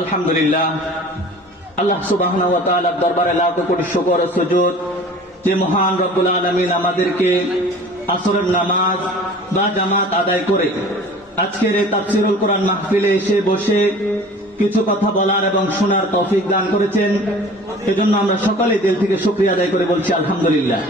আলহামদুলিল্লাহ, আল্লাহ সুবহানাহু ওয়া তাআলার দরবারে লাখ কোটি শুকর ও সুজুদ যে মহান রব্বুল আলামিন আমাদেরকে আসরের নামাজ বা জামাত আদায় করে আজকের এই তাফসীরুল কোরআন মাহফিলে এসে বসে কিছু কথা বলার এবং শোনার তৌফিক দান করেছেন। এজন্য আমরা সকলে দিল থেকে শুকরিয়া আদায় করে বলছি আলহামদুলিল্লাহ।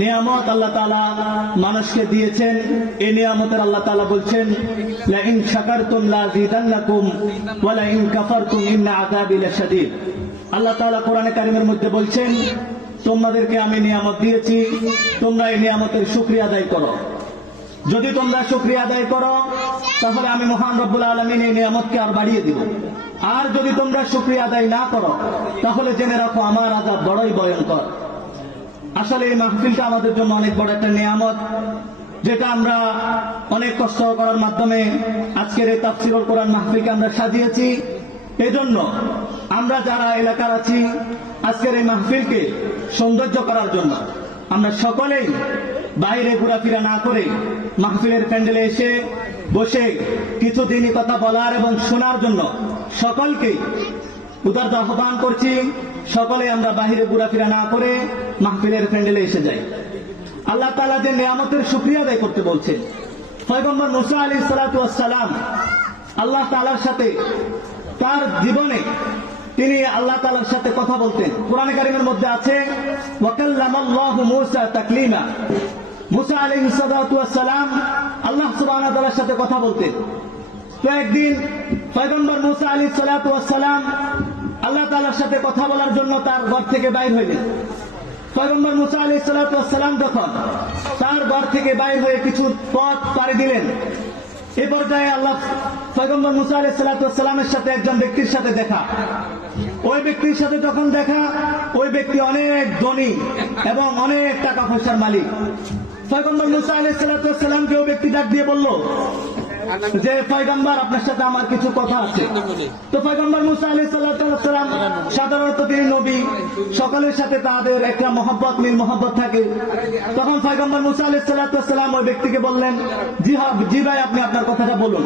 নিয়ামত আল্লাহ তাআলা মানুষকে দিয়েছেন, এই নিয়ামতের আল্লাহ তাআলা বলছেন লা ইন শাকারতুম লাযিদান্নাকুম ওয়া লা ইন কাফারতুম ইন্না আযাবি লাশাদীদ। আল্লাহ তাআলা কোরআনে কারিমের মধ্যে বলছেন তোমাদেরকে আমি নিয়ামত দিয়েছি, তোমরা এই নিয়ামতের শুকরিয়া আদায় করো। যদি তোমরা শুকরিয়া আদায় করো তাহলে আমি মহান রব্বুল আলামিন এই নিয়ামতকে আর বাড়িয়ে দিব, আর যদি তোমরা শুকরিয়া আদায় না করো তাহলে জেনে রাখো আমার আযাব বড়ই ভয়ঙ্কর। আসলে এই মাহফিলটা আমাদের জন্য অনেক বড় একটা নিয়ামত, যেটা আমরা অনেক কষ্ট করার মাধ্যমে আজকের এই তাফসীরুল কোরআন মাহফিলকে আমরা সাজিয়েছি। এজন্য আমরা যারা এলাকার আছি আজকের এই মাহফিলকে সৌন্দর্য করার জন্য আমরা সকলেই বাইরে ঘোরাফেরা না করে মাহফিলের প্যান্ডেলে এসে বসে কিছু দিনই কথা বলার এবং শোনার জন্য সকলকে উদার আহ্বান করছি। সকলে আমরা বাহিরে ঘোরাফেরা না করে মাহফিলের প্যান্ডেলে এসে যাই। আল্লাহ তাআলা যে নিয়ামতের শুকরিয়া আদায় করতে বলছেন, পয়গম্বর মুসা আলাইহিস সালাতু ওয়াস সালাম আল্লাহ তাআলার সাথে তার জীবনে তিনি আল্লাহ তাআলার সাথে কথা বলতেন। কোরআনে কারিমের মধ্যে আছে ওয়া কাল্লামাল্লাহু মুসা তাকলিমা। মুসা আলাইহিস সালাতু ওয়াস সালাম আল্লাহ সুবহানাহু ওয়া তাআলার সাথে কথা বলতেন। তো একদিন পয়গম্বর মুসা আলাইহিস সালাতু ওয়াস সালাম আল্লাহ তাআলার সাথে কথা বলার জন্য তার ঘর থেকে বাইর হইলেন। পয়গম্বর মুসা আলাইহিস সালাতু ওয়াস সালাম যখন তার ঘর থেকে বাইর হয়ে কিছু পথ পাড়ি দিলেন, এই পর্যায়ে আল্লাহ পয়গম্বর মুসা আলাইহিস সালাতু ওয়াস সালামের সাথে একজন ব্যক্তির সাথে দেখা। ওই ব্যক্তির সাথে যখন দেখা, ওই ব্যক্তি অনেক ধনী এবং অনেক টাকা পয়সার মালিক। পয়গম্বর মুসা আলাইহিস সালাতু ওয়াস সালামকে ওই ব্যক্তি ডাক দিয়ে বলল যে পয়গম্বর আপনার সাথে আমার কিছু কথা আছে। তো পয়গম্বর মুসা আলাইহিস সালাতু ওয়াস সালাম সাধারণত তিনি নবী, সকলের সাথে তাদের একটা মহব্বত মিল মহব্বত থাকে। তখন পয়গম্বর মুসা আলাইহিস সালাতু ওয়াস সালাম ওই ব্যক্তিকে বললেন জি ভাই আপনি আপনার কথাটা বলুন।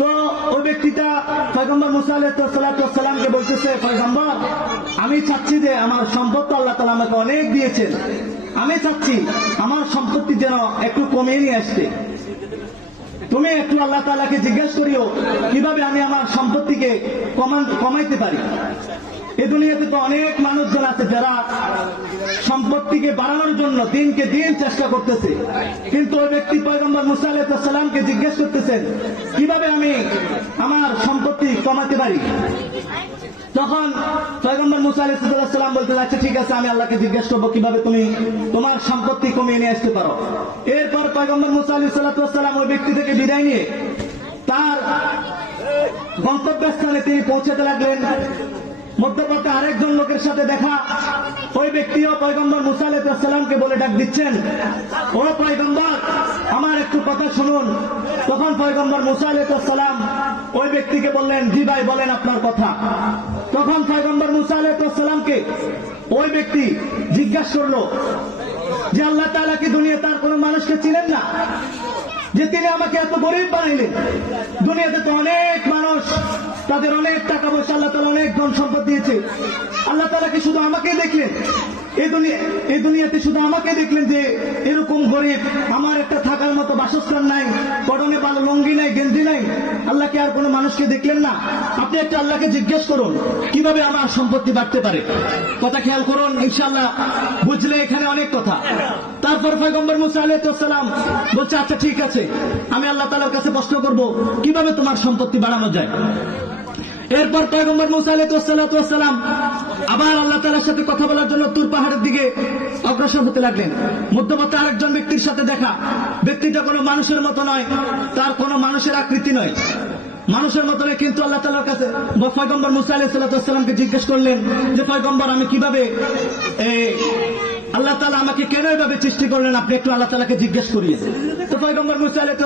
তো ওই ব্যক্তিটা পয়গম্বর মুসা আলাইহিস সালাতু ওয়াস সালামকে বলতেছে পয়গম্বর আমি চাচ্ছি যে আমার সম্পদ তো আল্লাহ তাআলা আমাকে অনেক দিয়েছেন, আমি চাচ্ছি আমার সম্পত্তি যেন একটু কমিয়ে নিয়ে আসতে। তুমি একটু আল্লাহ তাআলাকে জিজ্ঞেস করিও কিভাবে আমি আমার সম্পত্তিকে কমাইতে পারি। এই দুনিয়াতে তো অনেক মানুষজন আছে যারা সম্পত্তিকে বাড়ানোর জন্য দিনকে দিন চেষ্টা করতেছে, কিন্তু ওই ব্যক্তি পয়গম্বর মুসা আলাইহিস সালামকে জিজ্ঞেস করতেছেন কিভাবে আমি আমার সম্পত্তি কমাতে পারি। তখন পয়গম্বর মুসা আলাইহিস সালাম বলতে আচ্ছা ঠিক আছে আমি আল্লাহকে জিজ্ঞেস করবো কিভাবে তুমি তোমার সম্পত্তি কমিয়ে নিয়ে আসতে পারো। এরপর পয়গম্বর মুসা আলাইহিস সালাম ওই ব্যক্তি থেকে বিদায় নিয়ে তার গন্তব্যস্থানে তিনি পৌঁছাতে লাগলেন। মধ্যপথে আরেকজন লোকের সাথে দেখা, ওই ব্যক্তিও পয়গম্বর মুসা আলাইহিস সালামকে বলে ডাক দিচ্ছেন ও পয়গম্বর আমার একটু কথা শুনুন। তখন পয়গম্বর মুসা আলাইহিস সালাম ওই ব্যক্তিকে বললেন জি ভাই বলেন আপনার কথা। তখন পয়গম্বর মুসা আলাইহিস সালামকে ওই ব্যক্তি জিজ্ঞাসা করলো যে আল্লাহ তাআলা কি দুনিয়াতে আর কোনো মানুষকে চিনেন না, যে তিনি আমাকে এত গরিব বানাইলেন। দুনিয়াতে তো অনেক মানুষ, তাদের অনেক টাকা পয়সা, আল্লাহ তাআলা অনেক ধন সম্পদ দিয়েছে। আল্লাহ তাআলা কি শুধু আমাকে দেখলেন এই দুনিয়াতে শুধু আমাকে দেখলেন যে এরকম গরিব, আমার একটা থাকার মতো বাসস্থান নাই, পরনে ভালো লুঙ্গি নাই, গেঞ্জি নাই, আল্লাহ কি আর কোনো মানুষকে দেখলেন না? আপনি একটা আল্লাহকে জিজ্ঞেস করুন কিভাবে আমার সম্পত্তি বাড়তে পারে। কথা খেয়াল করুন, ইনশাআল্লাহ বুঝলে এখানে অনেক কথা। তারপর পয়গম্বর মুসা আলাইহিস সালাম বলছে আচ্ছা ঠিক আছে আমি আল্লাহ তাআলার কাছে প্রশ্ন করব কিভাবে তোমার সম্পত্তি বাড়ানো যায়। এরপর পয়গম্বর মুসা আলাইহিস সালাম আবার আল্লাহ তাআলার সাথে কথা বলার জন্য তুর পাহাড়ের দিকে অগ্রসর হতে লাগলেন। মধ্যপথে আরেকজন ব্যক্তির সাথে দেখা, ব্যক্তিটা কোনো মানুষের মতো নয়, তার কোনো মানুষের আকৃতি নয়, মানুষের মতো নয়, কিন্তু আল্লাহ তাআলার কাছে পয়গম্বর মুসা আলাইহিস সালামকে জিজ্ঞেস করলেন যে পয়গম্বর আমি কিভাবে আল্লাহ তাআলা আমাকে কেন এভাবে সৃষ্টি করলেন, আপনি একটু আল্লাহ তাআলাকে জিজ্ঞেস করিয়ে। তো পয়গম্বর মুসা আলাইহিস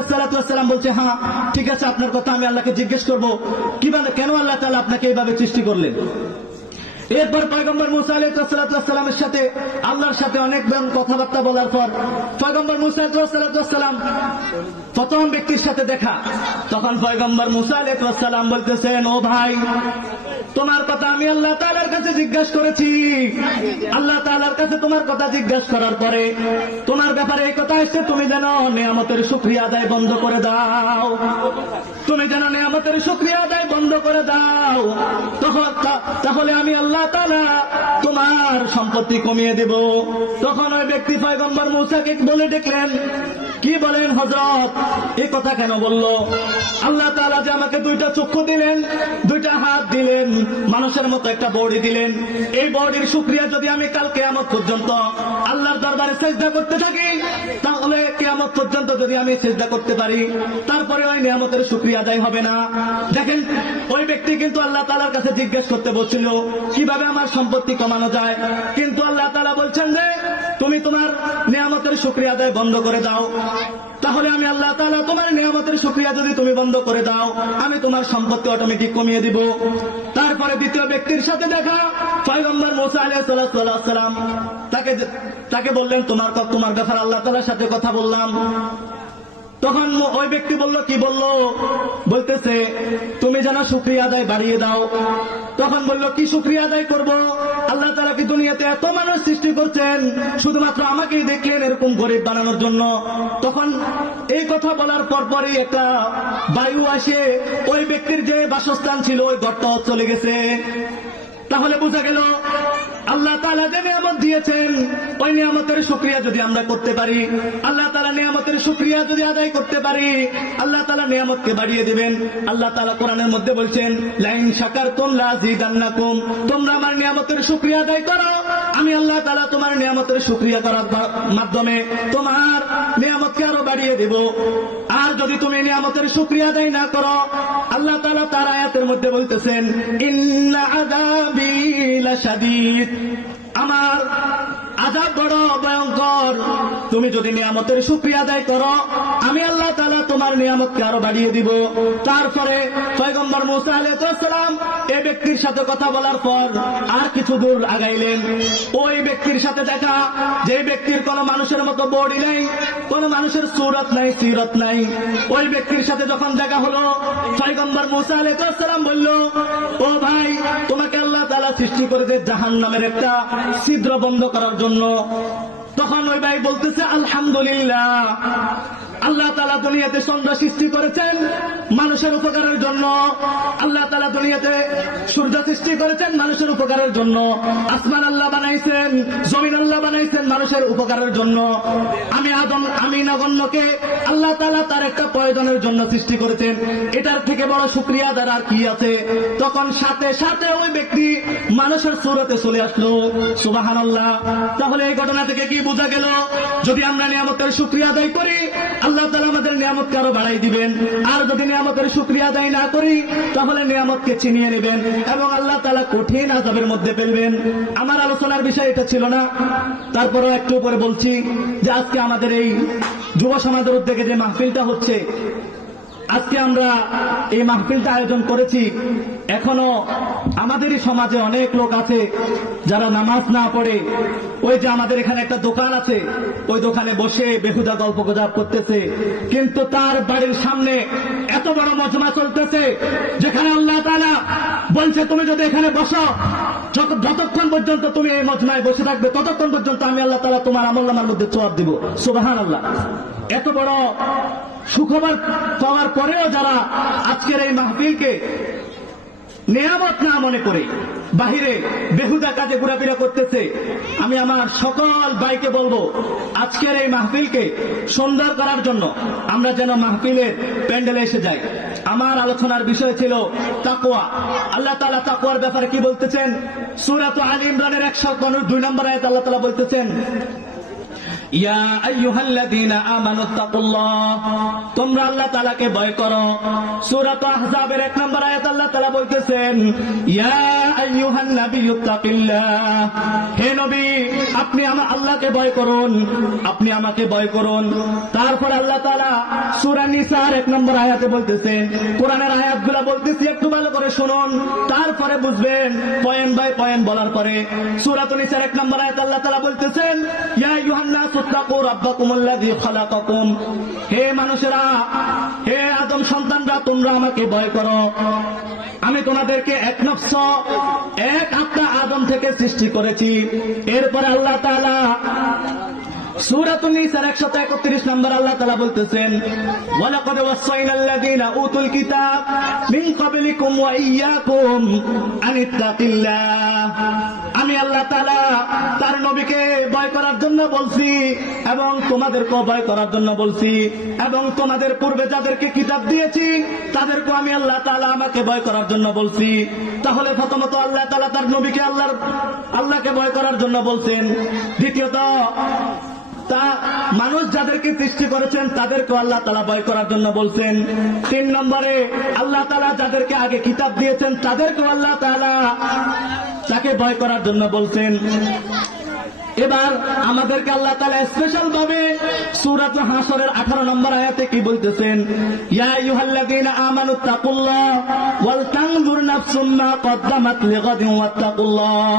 সালাম বলছে হ্যাঁ ঠিক আছে আপনার কথা আমি আল্লাহকে জিজ্ঞেস করবো কিভাবে কেন আল্লাহ তাআলা আপনাকে এইভাবে সৃষ্টি করলেন। এরপর পয়গম্বর মুসা আলাইহিস সালামের সাথে আল্লাহর সাথে অনেক কথাবার্তা বলার পর পয়গম্বর মুসা আলাইহিস সালাম প্রথম ব্যক্তির সাথে দেখা। তখন পয়গম্বর মুসা আলাইহিস সালাম বলতেছেন, ও ভাই, তোমার কথা আমি আল্লাহ তাআলার কাছে জিজ্ঞাসা করেছি। আল্লাহ তাআলার কাছে তোমার কথা জিজ্ঞাসা করার পরে তোমার ব্যাপারে এই কথা এসেছে, তুমি যেন নিয়ামতের শুকরিয়া আদায় বন্ধ করে দাও, তুমি যেন নিয়ামতের শুকরিয়া আদায় বন্ধ করে দাও, তাহলে আমি আল্লাহ তাআলা তোমার সম্পত্তি কমিয়ে দেব। তখন ওই ব্যক্তি পয়গম্বর মুসাকে বলে ডেকলেন, কি বলেন হযরত, এই কথা কেন বললো? আল্লাহ তাআলা যে আমাকে দুইটা চক্ষু দিলেন, দুইটা হাত দিলেন, মানুষের মতো একটা বডি দিলেন, এই বডির শুকরিয়া যদি আমি কাল কিয়ামত পর্যন্ত আল্লাহর দরবারে সিজদা করতে থাকি, তাহলে কিয়ামত পর্যন্ত যদি আমি সিজদা করতে পারি, তারপরে ওই নিয়ামতের শুকরিয়া আদায় হবে না। দেখেন, ওই ব্যক্তি কিন্তু আল্লাহ তাআলার কাছে জিজ্ঞেস করতে বলছিল কিভাবে আমার সম্পত্তি কমানো যায়, কিন্তু আল্লাহ তাআলা বলছেন যে তুমি তোমার নিয়ামতের শুকরিয়া আদায় বন্ধ করে দাও, তাহলে আমি আল্লাহ তাআলা তোমার নিয়ামতের শুকরিয়া যদি তুমি বন্ধ করে দাও, আমি তোমার সম্পত্তি অটোমেটিক কমিয়ে দিব। তারপরে দ্বিতীয় ব্যক্তির সাথে দেখা, পয়গম্বর মুসা আলাইহিস সালাম তাকে বললেন, তোমার ব্যাপারে আল্লাহ তাআলার সাথে কথা বললাম। তখন ওই ব্যক্তি বলল, কি বলল? বলতেছে, তুমি যেন শুকরিয়া আদায় বাড়িয়ে দাও। তখন বলল, কি শুকরিয়া আদায় করব? আল্লাহ তাআলা কি দুনিয়াতে এত মানুষ সৃষ্টি করছেন, শুধুমাত্র আমাকেই দেখলেন এরকম গরিব বানানোর জন্য? তখন এই কথা বলার পরপরই একটা বায়ু আসে ওই ব্যক্তির যে বাসস্থান ছিল ওই ঘরটাও চলে গেছে। তাহলে বোঝা গেল আল্লাহ তাআলা যে নিয়ামত দিয়েছেন, ওই নিয়ামতের শুকরিয়া যদি আমরা করতে পারি, আল্লাহ তাআলা নিয়ামতের শুকরিয়া যদি আদায় করতে পারি, আল্লাহ তাআলা নিয়ামতকে বাড়িয়ে দিবেন। আল্লাহ তাআলা কোরআনের মধ্যে বলছেন, লাইন শাকারতুম লাযিদান্নাকুম, তোমরা আমার নিয়ামতের শুকরিয়া আদায় করো, আমি আল্লাহ তাআলা তোমার নিয়ামতের শুকরিয়া করার মাধ্যমে তোমার নিয়ামতকে আরো বাড়িয়ে দেব। আর যদি তুমি নিয়ামতের শুকরিয়া আদায় না করো, আল্লাহ তাআলা তার আয়াতের মধ্যে বলতেছেন, ইন্না আযাবি লাশাদীদ, আমার আযাব বড় ভয়ঙ্কর। তুমি যদি নিয়ামতের শুকরিয়া আদায় করো, আমি আল্লাহ তাআলা তোমার নিয়ামতকে আরো বাড়িয়ে দিব। তারপরে পয়গম্বর মুসা আলাইহিস সালাম এই ব্যক্তির সাথে কথা বলার পর আর কিছু দূর আগাইলেন। ওই ব্যক্তির সাথে দেখা, যে ব্যক্তির কোন মানুষের মতো বডি নাই, কোন মানুষের সূরত নাই, সিরত নাই, ওই ব্যক্তির সাথে যখন দেখা হলো, পয়গম্বর মুসা আলাইহিস সালাম বলল, ও ভাই, তোমাকে আল্লাহ তাআলা সৃষ্টি করেছে জাহান্নামের একটা ছিদ্র বন্ধ করার জন্য। তখন ওই ভাই বলতেছে, আলহামদুলিল্লাহ, আল্লাহ তাআলা দুনিয়াতে চন্দ্র সৃষ্টি করেছেন মানুষের উপকারের জন্য, আল্লাহ তাআলা দুনিয়াতে সূর্য সৃষ্টি করেছেন মানুষের উপকারের জন্য, আসমান আল্লাহ বানাইছেন, জমিন আল্লাহ বানাইছেন মানুষের উপকারের জন্য। আমি নগণ্যকে আল্লাহ তাআলা তার একটা প্রয়োজনের জন্য সৃষ্টি করেছেন, এটার থেকে বড় শুকরিয়া আদার আর কি আছে? তখন সাথে সাথে ওই ব্যক্তি মানুষের সূরতে চলে আসলো। সুবহানাল্লাহ। তাহলে এই ঘটনা থেকে কি বোঝা গেল? যদি আমরা নিয়ামতের শুকরিয়া আদায় করি, আল্লাহ তাআলা আমাদের নিয়ামতকে আরো বাড়াই দিবেন। আর যদি নিয়ামতের শুকরিয়া আদায় না করি, তাহলে নিয়ামতকে ছিনিয়ে নেবেন এবং আল্লাহ তাআলা কঠিন আযাবের মধ্যে ফেলবেন। আমার আলোচনার বিষয় এটা ছিল না, তারপরেও একটু উপরে বলছি যে আজকে আমাদের এই যুব সমাজের উদ্যোগে যে মাহফিলটা হচ্ছে, আজকে আমরা এই মাহফিলটা আয়োজন করেছি। এখনো আমাদেরই সমাজে অনেক লোক আছে যারা নামাজ না পড়ে, ওই যে আমাদের এখানে একটা দোকান আছে, ওই দোকানে বসে বেহুদা গল্প গুজব করতেছে, কিন্তু তার বাড়ির সামনে এত বড় মজমা চলতেছে যেখানে আল্লাহ তাআলা বলছে, তুমি যদি এখানে বসো, যতক্ষণ পর্যন্ত তুমি এই মজমায় বসে থাকবে, ততক্ষণ পর্যন্ত আমি আল্লাহ তাআলা তোমার আমলনামার মধ্যে সওয়াব দিব। সুবহানাল্লাহ। এত বড় সুখবর পাওয়ার পরেও যারা আজকের এই মাহফিলকে নিয়ামত না মনে করে বাহিরে বেহুদা কাজে ঘোরাফেরা করতেছে, আমি আমার সকল ভাইকে বলবো, আজকের এই মাহফিলকে সুন্দর করার জন্য আমরা যেন মাহফিলের প্যান্ডেলে এসে যাই। আমার আলোচনার বিষয় ছিল তাকওয়া। আল্লাহ তাআলা তাকওয়ার ব্যাপারে কি বলতেছেন? সূরা আলে ইমরানের 102 নম্বর আয়াত আল্লাহ তাআলা বলতেছেন, ইয়া আইয়ুহাল্লাযীনা আমানুত্তাকুল্লাহ, তোমরা আল্লাহ তাআলাকে ভয় করো। সূরা আহজাবের 1 নম্বর আয়াত আল্লাহ তাআলা বলতেছেন, ইয়া আইয়ুহান নাবিয়্যুত্তাকিল্লাহ, হে নবী, আপনি আল্লাহকে ভয় করুন, আপনি আমাকে ভয় করুন। তারপর আল্লাহ তাআলা সূরা নিসার 1 নম্বর আয়াতে বলতেছেন, কোরআনের আয়াতগুলো যেগুলা বলতেছি একটু ভালো করে শুনুন, তারপরে বুঝবেন। পয়েন্ট বাই পয়েন্ট বলার পরে সূরাতুন নিসার 1 নম্বর আয়াত আল্লাহ তাআলা বলতেছেন, ইয়া আইয়ুহান নাসু তাকু রাব্বাকুমুল্লাযী খালাকাকুম, হে মানুষেরা, হে আদম সন্তানরা, তোমরা আমাকে ভয় করো। আমি তোমাদেরকে এক নফস, এক আত্মা আদম থেকে সৃষ্টি করেছি। এরপরে আল্লাহ তাআলা সূরাতুন নিসার 131 নম্বর আল্লাহ তাআলা বলতেছেন, ওয়ালাকাদ ওয়াসাইনাল্লাযীনা উতুল কিতাব মিন ক্বাবলিকুম ওয়া ইয়্যাকুম আনিত্তাকিল্লাহ। আমি আল্লাহ তাআলা তার নবীকে ভয় করার জন্য বলছি এবং তোমাদেরকেও ভয় করার জন্য বলছি, এবং তোমাদের পূর্বে যাদেরকে কিতাব দিয়েছি তাদেরকেও আমি আল্লাহ তাআলা আমাকে ভয় করার জন্য বলছি। তাহলে প্রথমত আল্লাহ তাআলা তার নবীকে আল্লাহকে ভয় করার জন্য বলছেন। দ্বিতীয়ত তা মানুষ যাদেরকে সৃষ্টি করেছেন তাদেরকে আল্লাহ তাআলা ভয় করার জন্য বলছেন। 3 নম্বরে আল্লাহ তাআলা যাদেরকে আগে কিতাব দিয়েছেন তাদেরকে আল্লাহ তাআলা তাকে ভয় করার জন্য বলছেন। এবার আমাদেরকে আল্লাহ তাআলা স্পেশাল ভাবে সূরাতুল হাসরের 18 নম্বর আয়াতে কি বলতেছেন, ইয়া আইয়ুহাল্লাযীনা আমানুত্তাকুল্লাহ ওয়াল তানজুর নাফসুম মা কদ্দামাত লিগাদিন ওয়াত্তাকুল্লাহ।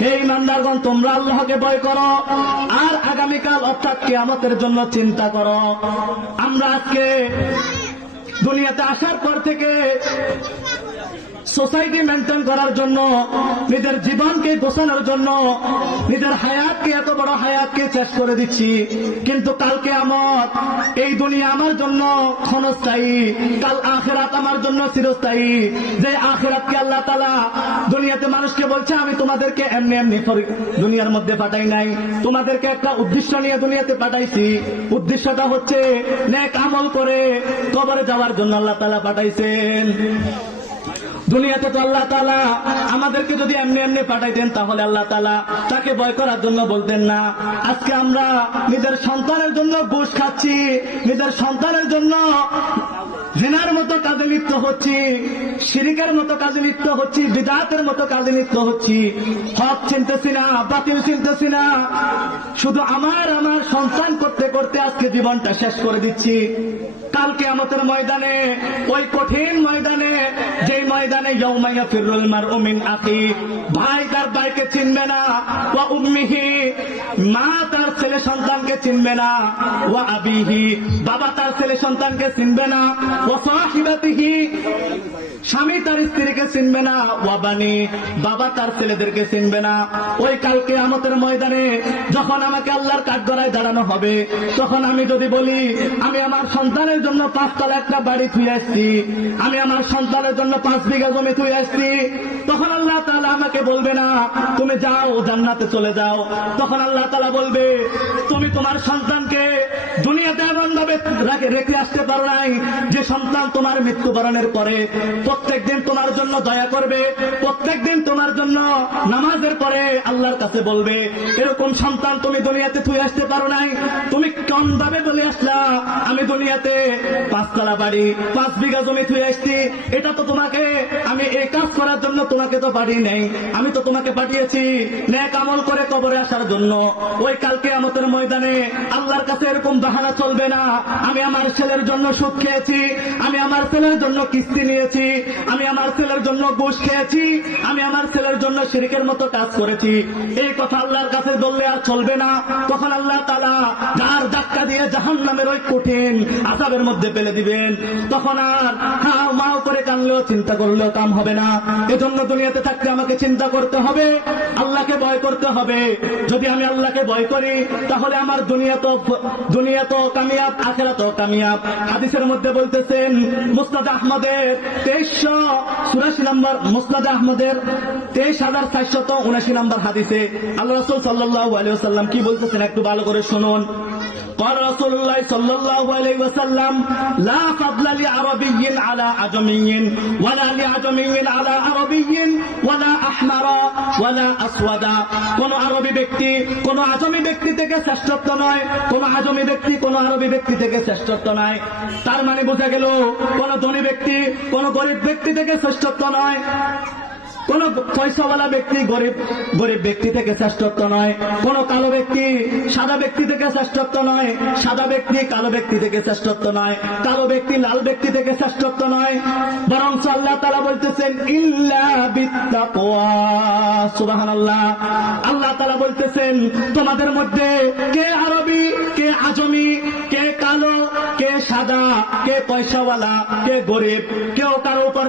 হে ঈমানদারগণ, তোমরা আল্লাহকে ভয় করো আর আগামীকাল অর্থাৎ কিয়ামতের জন্য চিন্তা করো। আমরা আজকে দুনিয়াতে আসার পর থেকে সোসাইটি মেনটেন করার জন্য, নিজের জীবনকে গোছানোর জন্য, নিজের হায়াতকে, এত বড় হায়াতকে শেষ করে দিচ্ছি। কিন্তু কাল কিয়ামত, এই দুনিয়া আমার জন্য ক্ষণস্থায়ী, কাল আখিরাত আমার জন্য চিরস্থায়ী। যে আখিরাতকে আল্লাহ তাআলা দুনিয়াতে মানুষকে বলছে, আমি তোমাদেরকে এমনি এমনি দুনিয়ার মধ্যে পাঠাই নাই, তোমাদেরকে একটা উদ্দেশ্য নিয়ে দুনিয়াতে পাঠাইছি। উদ্দেশ্যটা হচ্ছে নেক আমল করে কবরে যাওয়ার জন্য আল্লাহ তাআলা পাঠাইছেন। দুনিয়াতে তো আল্লাহ তাআলা আমাদেরকে যদি এমনি এমনি পাঠাইতেন তাহলে আল্লাহ তাআলা তাকে ভয় করার জন্য বলতেন না। আজকে আমরা নিজের সন্তানের জন্য ঘুষ খাচ্ছি, নিজের সন্তানের জন্য জিনার মতো কাজে লিপ্ত হচ্ছি, শিরকের মতো কাজে লিপ্ত হচ্ছি, বিদআতের মতো কাজে লিপ্ত হচ্ছি। হক চিনতেছি না, বাতিল চিনতেছি না, শুধু আমার সন্তান করতে করতে আজকে জীবনটা শেষ করে দিচ্ছি। কাল কিয়ামতের ময়দানে, ওই কঠিন ময়দানে, যেই ময়দানে ইয়াউমা ইয়াফিরুল মারউ মিন আখি, ভাই তার ভাইকে চিনবে না, ওয়া উম্মিহি, মা তার ছেলে সন্তানকে চিনবে না, ওয়া আবিহি, বাবা তার ছেলে সন্তানকে চিনবে না, ওয়া সাহিবাতিহি, স্বামী তার স্ত্রীকে চিনবে না, ওয়া বানি, বাবা তার ছেলেদেরকে চিনবে না। ওই কাল কিয়ামতের ময়দানে যখন আমাকে আল্লাহর কাঠগড়ায় দাঁড়ানো হবে, তখন আমি যদি বলি আমি আমার সন্তানের জন্য 5 তলা একটা বাড়ি থুয়ে আসছি, আমি আমার সন্তানের জন্য 5 বিঘা জমি থুয়ে আসছি, তখন আল্লাহ তাআলা আমাকে বলবে না তুমি যাও জান্নাতে চলে যাও। তখন আল্লাহ তাআলা বলবে, তুমি তোমার সন্তানকে দুনিয়াতে এমন ভাবে রেখে আসতে পারো নাই যে সন্তান তোমার মৃত্যুবরণের পরে প্রত্যেকদিন তোমার জন্য দয়া করবে, প্রত্যেকদিন তোমার জন্য নামাজের পরে আল্লাহর কাছে বলবে, এরকম সন্তান তুমি দুনিয়াতে থুয়ে আসতে পারো নাই। তুমি কোন ভাবে বলে আসলা আমি দুনিয়াতে 5 তলা বাড়ি 5 বিঘা জমি থুয়ে আসছি, এটা তো তোমাকে আমি এই কাজ করার জন্য তোমাকে তো পাঠিয়ে নাই, আমি তো তোমাকে পাঠিয়েছি নেক আমল করে কবরে আসার জন্য। ওই কাল কিয়ামতের ময়দানে আল্লাহর কাছে এরকম বাহানা চলবে না, আমি আমার ছেলের জন্য সুদ খেয়েছি, আমি আমার ছেলের জন্য কিস্তি নিয়েছি, আমি আমার ছেলের জন্য ঘুষ খেয়েছি, আমি আমার ছেলের জন্য শিরকের মতো কাজ করেছি, এই কথা আল্লাহর কাছে বললে আর চলবে না। তখন আল্লাহ তাআলা যার ধাক্কা দিয়ে জাহান্নামের ওই কঠিন আযাবের মধ্যে ফেলে দিবেন। তখন আর হাও মাও করে কানলেও চিন্তা করলেও কাম হবে না। এজন্য দুনিয়াতে থাকতে আমাকে চিন্তা করতে হবে, আল্লাহকে ভয় করতে হবে। যদি আমি আল্লাহকে ভয় করি তাহলে আমার দুনিয়া তো কামিয়াব, আখিরাতও কামিয়াব। হাদিসের মধ্যে বলতেছেন মুসনাদ আহমদের 2384 নম্বর, মুসনাদ আহমদের 23479 নম্বর হাদিসে আল্লাহ রাসূল সাল্লাল্লাহু আলাইহি ওয়াসাল্লাম কি বলতেছেন একটু ভালো করে শুনুন। قال رسول الله صلى الله عليه وسلم لا فضل لعربي على عجمي ولا لعجمي على عربي ولا احمر ولا اسود। কোন আরবি ব্যক্তি কোন আজমি ব্যক্তি থেকে শ্রেষ্ঠত্ব নয়, কোন আজমি ব্যক্তি কোন আরবি ব্যক্তি থেকে শ্রেষ্ঠত্ব নয়। তার মানে বোঝা গেল কোন ধনী ব্যক্তি কোন গরিব ব্যক্তি থেকে শ্রেষ্ঠত্ব নয়, কোন পয়সাওয়ালা ব্যক্তি গরিব গরিব ব্যক্তি থেকে শ্রেষ্ঠত্ব নয়, কোন কালো ব্যক্তি সাদা ব্যক্তি থেকে শ্রেষ্ঠত্ব নয়, সাদা ব্যক্তি কালো ব্যক্তি থেকে শ্রেষ্ঠত্ব নয়, কালো ব্যক্তি লাল ব্যক্তি থেকে শ্রেষ্ঠত্ব নয়, বরং আল্লাহ তাআলা বলতেছেন ইল্লা বিত্তাকওয়া। সুবহানাল্লাহ। আল্লাহ তাআলা বলতেছেন তোমাদের মধ্যে কে আরবি, কে আজমি, কে কালো, কে সাদা, কে পয়সাওয়ালা, কে গরিব, কেউ কারো উপর